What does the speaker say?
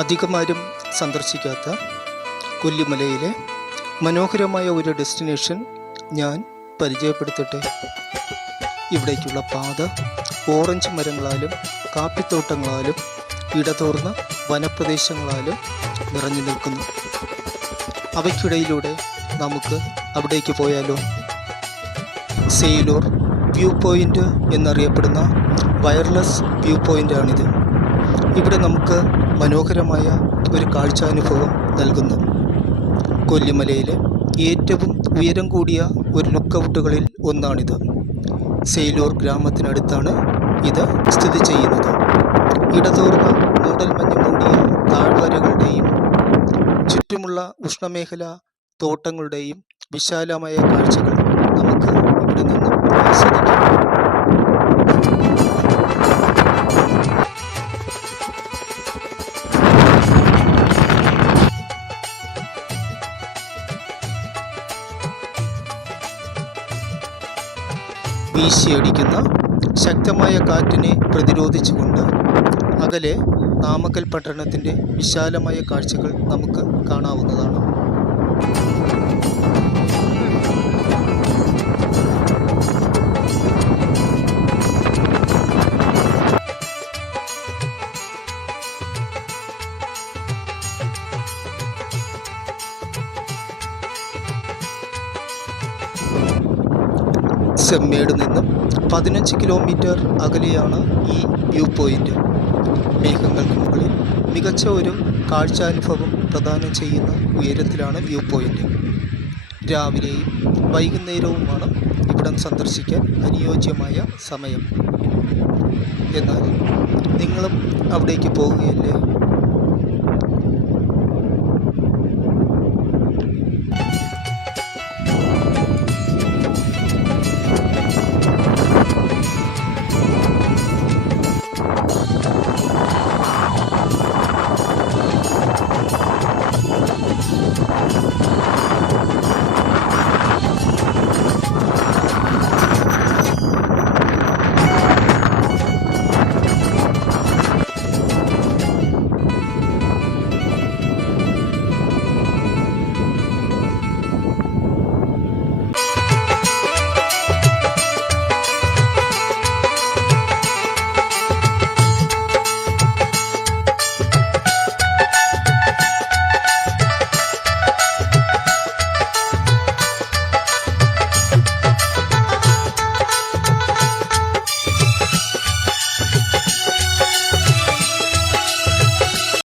അധികമാരും സന്ദർശിക്കാത്ത കൊല്ലിമലയിലെ മനോഹരമായ ഒരു ഡെസ്റ്റിനേഷൻ ഞാൻ പരിചയപ്പെടുത്തട്ടെ. ഇവിടേക്കുള്ള പാത ഓറഞ്ച് മരങ്ങളാലും കാപ്പിത്തോട്ടങ്ങളാലും ഇടതോർന്ന വനപ്രദേശങ്ങളാലും നിറഞ്ഞു നിൽക്കുന്നു. അവയ്ക്കിടയിലൂടെ നമുക്ക് അവിടേക്ക് പോയാലോ? സെയിലൂർ വ്യൂ പോയിൻ്റ് എന്നറിയപ്പെടുന്ന വയർലെസ് വ്യൂ പോയിൻ്റാണിത്. ഇവിടെ നമുക്ക് മനോഹരമായ ഒരു കാഴ്ചാനുഭവം നൽകുന്നു. കൊല്ലിമലയിലെ ഏറ്റവും ഉയരം കൂടിയ ഒരു ലുക്കൗട്ടുകളിൽ ഒന്നാണിത്. സെയിലൂർ ഗ്രാമത്തിനടുത്താണ് ഇത് സ്ഥിതി ചെയ്യുന്നത്. ഇടതോർന്ന മൂടൽമഞ്ഞ് മൂടിയ താഴ്വരകളുടെയും ചുറ്റുമുള്ള ഉഷ്ണമേഖല തോട്ടങ്ങളുടെയും വിശാലമായ കാഴ്ചകൾ നമുക്ക് ഇവിടെ നിന്നും ആസ്വദിക്കാം. വീശിയടിക്കുന്ന ശക്തമായ കാറ്റിനെ പ്രതിരോധിച്ചുകൊണ്ട് അകലെ നാമക്കൽ പട്ടണത്തിൻ്റെ വിശാലമായ കാഴ്ചകൾ നമുക്ക് കാണാവുന്നതാണ്. സെമ്മേട് നിന്നും 15 കിലോമീറ്റർ അകലെയാണ് ഈ വ്യൂ പോയിൻ്റ്. മേഘങ്ങൾക്ക് മുകളിൽ മികച്ച ഒരു കാഴ്ചാനുഭവം പ്രദാനം ചെയ്യുന്ന ഉയരത്തിലാണ് വ്യൂ പോയിൻ്റ്. രാവിലെയും വൈകുന്നേരവുമാണ് ഇവിടം സന്ദർശിക്കാൻ അനുയോജ്യമായ സമയം. എന്നാൽ നിങ്ങളും അവിടേക്ക് പോവുകയല്ലേ?